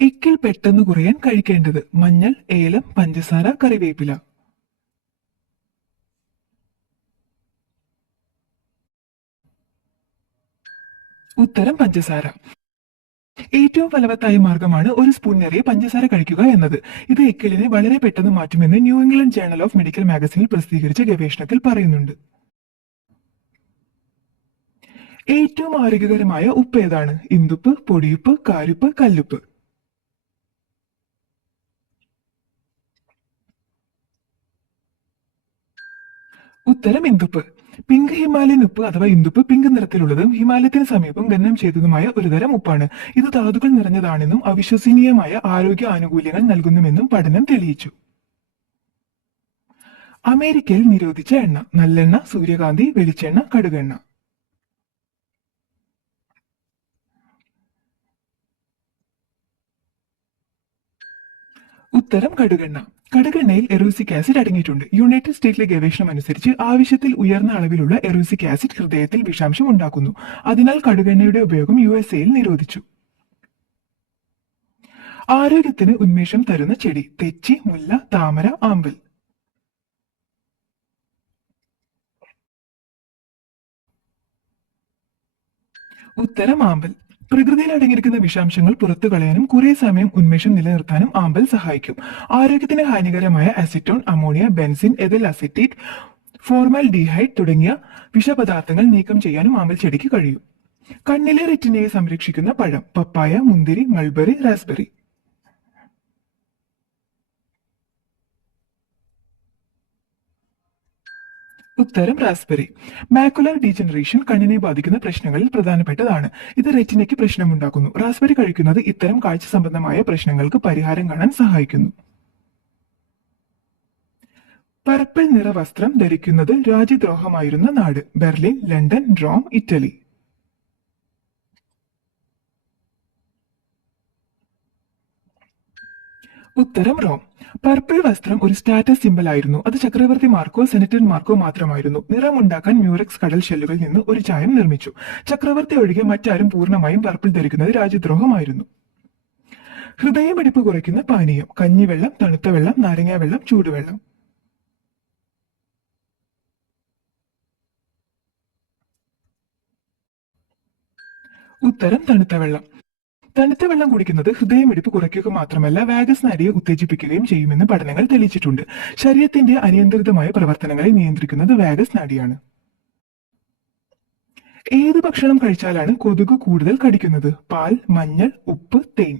എക്കിൽ പെട്ടെന്ന് കുറയാൻ കഴിക്കേണ്ടത് മഞ്ഞൾ, ഏലം, പഞ്ചസാര, കറിവേപ്പില. ഉത്തരം പഞ്ചസാര. ഏറ്റവും ഫലവത്തായ മാർഗമാണ് ഒരു സ്പൂൺ നിറയെ പഞ്ചസാര കഴിക്കുക എന്നത്. ഇത് എക്കിളിനെ വളരെ പെട്ടെന്ന് മാറ്റുമെന്ന് New England Journal of Medical മാഗസിനിൽ പ്രസിദ്ധീകരിച്ച ഗവേഷണത്തിൽ പറയുന്നുണ്ട്. ഏറ്റവും ആരോഗ്യകരമായ ഉപ്പ് ഏതാണ്? ഇന്ദുപ്പ്, പൊടിയുപ്പ്, കാരുപ്പ്, കല്ലുപ്പ്. ഉത്തരം ഇന്ദുപ്പ്. പിങ്ക് ഹിമാലയൻ ഉപ്പ് അഥവാ ഇന്ദുപ്പ് പിങ്ക് നിറത്തിലുള്ളതും ഹിമാലയത്തിന് സമീപം ഖനനം ചെയ്തതുമായ ഒരുതരം ഉപ്പാണ്. ഇത് ധാതുക്കൾ നിറഞ്ഞതാണെന്നും അവിശ്വസനീയമായ ആരോഗ്യ ആനുകൂല്യങ്ങൾ നൽകുന്നുവെന്നും പഠനം തെളിയിച്ചു. അമേരിക്കയിൽ നിരോധിച്ച എണ്ണ: നല്ലെണ്ണ, സൂര്യകാന്തി, വെളിച്ചെണ്ണ, കടുകെണ്ണ. ഉത്തരം കടുകെണ്ണ. കടുകെണ്ണയിൽ എറൂസിക് ആസിഡ് അടങ്ങിയിട്ടുണ്ട്. യുണൈറ്റഡ് സ്റ്റേറ്റിലെ ഗവേഷണം അനുസരിച്ച് ആവശ്യത്തിൽ ഉയർന്ന അളവിലുള്ള എറൂസിക് ആസിഡ് ഹൃദയത്തിൽ വിഷാംശം ഉണ്ടാക്കുന്നു. അതിനാൽ കടുകെണ്ണയുടെ ഉപയോഗം USA-യിൽ നിരോധിച്ചു. ആരോഗ്യത്തിന് ഉന്മേഷം തരുന്ന ചെടി: തെച്ചി, മുല്ല, താമര, ആമ്പൽ. ഉത്തരം ആമ്പൽ. പ്രകൃതിയിൽ അടങ്ങിയിരിക്കുന്ന വിഷാംശങ്ങൾ പുറത്തു കളയാനും കുറെ സമയം ഉന്മേഷം നിലനിർത്താനും ആമ്പൽ സഹായിക്കും. ആരോഗ്യത്തിന് ഹാനികരമായ acetone, ammonia, benzene, ethyl acetate, formaldehyde തുടങ്ങിയ വിഷപദാർത്ഥങ്ങൾ നീക്കം ചെയ്യാനും ആമ്പൽ ചെടിക്ക് കഴിയും. കണ്ണിലെ റെറ്റിനയെ സംരക്ഷിക്കുന്ന പഴം: പപ്പായ, മുന്തിരി, മൾബറി, റാസ്ബെറി. ഉത്തരം റാസ്ബെറി. മാക്കുലർ ഡീജനറേഷൻ കണ്ണിനെ ബാധിക്കുന്ന പ്രശ്നങ്ങളിൽ പ്രധാനപ്പെട്ടതാണ്. ഇത് റെറ്റിനയ്ക്ക് പ്രശ്നമുണ്ടാക്കുന്നു. റാസ്ബെറി കഴിക്കുന്നത് ഇത്തരം കാഴ്ച സംബന്ധമായ പ്രശ്നങ്ങൾക്ക് പരിഹാരം കാണാൻ സഹായിക്കുന്നു. പർപ്പിൾ നിറ വസ്ത്രം ധരിക്കുന്നത് രാജ്യദ്രോഹമായിരുന്ന നാട്: ബെർലിൻ, ലണ്ടൻ, റോം, ഇറ്റലി. ഉത്തരം റോം. പർപ്പിൾ വസ്ത്രം ഒരു സ്റ്റാറ്റസ് സിംബൽ ആയിരുന്നു. അത് ചക്രവർത്തിമാർക്കോ സെനറ്റർമാർക്കോ മാത്രമായിരുന്നു. നിറമുണ്ടാക്കാൻ മ്യൂറക്സ് കടൽ ഷെല്ലുകളിൽ നിന്ന് ഒരു ചായം നിർമ്മിച്ചു. ചക്രവർത്തി ഒഴികെ മറ്റാരും പൂർണ്ണമായും പർപ്പിൾ ധരിക്കുന്നത് രാജ്യദ്രോഹമായിരുന്നു. ഹൃദയമിടിപ്പ് കുറയ്ക്കുന്ന പാനീയം: കഞ്ഞിവെള്ളം, തണുത്ത വെള്ളം, നാരങ്ങാവെള്ളം, ചൂടുവെള്ളം. ഉത്തരം തണുത്ത വെള്ളം. തണുത്ത വെള്ളം കുടിക്കുന്നത് ഹൃദയമിടിപ്പ് കുറയ്ക്കുക മാത്രമല്ല വാഗസ് നാഡിയെ ഉത്തേജിപ്പിക്കുകയും ചെയ്യുമെന്ന് പഠനങ്ങൾ തെളിയിച്ചിട്ടുണ്ട്. ശരീരത്തിന്റെ അനിയന്ത്രിതമായ പ്രവർത്തനങ്ങളെ നിയന്ത്രിക്കുന്നത് വാഗസ് നാഡിയാണ്. ഏത് ഭക്ഷണം കഴിച്ചാലാണ് കൊതുക് കൂടുതൽ കടിക്കുന്നത്? പാൽ, മഞ്ഞൾ, ഉപ്പ്, തേൻ.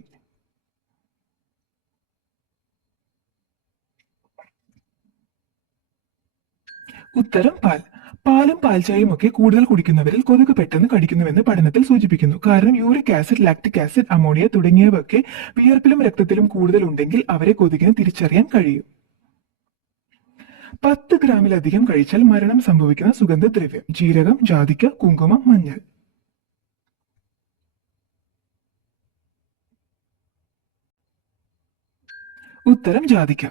ഉത്തരം പാൽ. പാലും പാൽച്ചായയും ഒക്കെ കൂടുതൽ കുടിക്കുന്നവരിൽ കൊതുക് പെട്ടെന്ന് കടിക്കുന്നുവെന്ന് പഠനത്തിൽ സൂചിപ്പിക്കുന്നു. കാരണം uric acid, lactic acid, ammonia തുടങ്ങിയവയൊക്കെ വിയർപ്പിലും രക്തത്തിലും കൂടുതൽ ഉണ്ടെങ്കിൽ അവരെ കൊതുകിന് തിരിച്ചറിയാൻ കഴിയും. 10 ഗ്രാമിലധികം കഴിച്ചാൽ മരണം സംഭവിക്കുന്ന സുഗന്ധദ്രവ്യം: ജീരകം, ജാതിക്ക, കുങ്കുമം, മഞ്ഞൾ. ഉത്തരം ജാതിക്ക.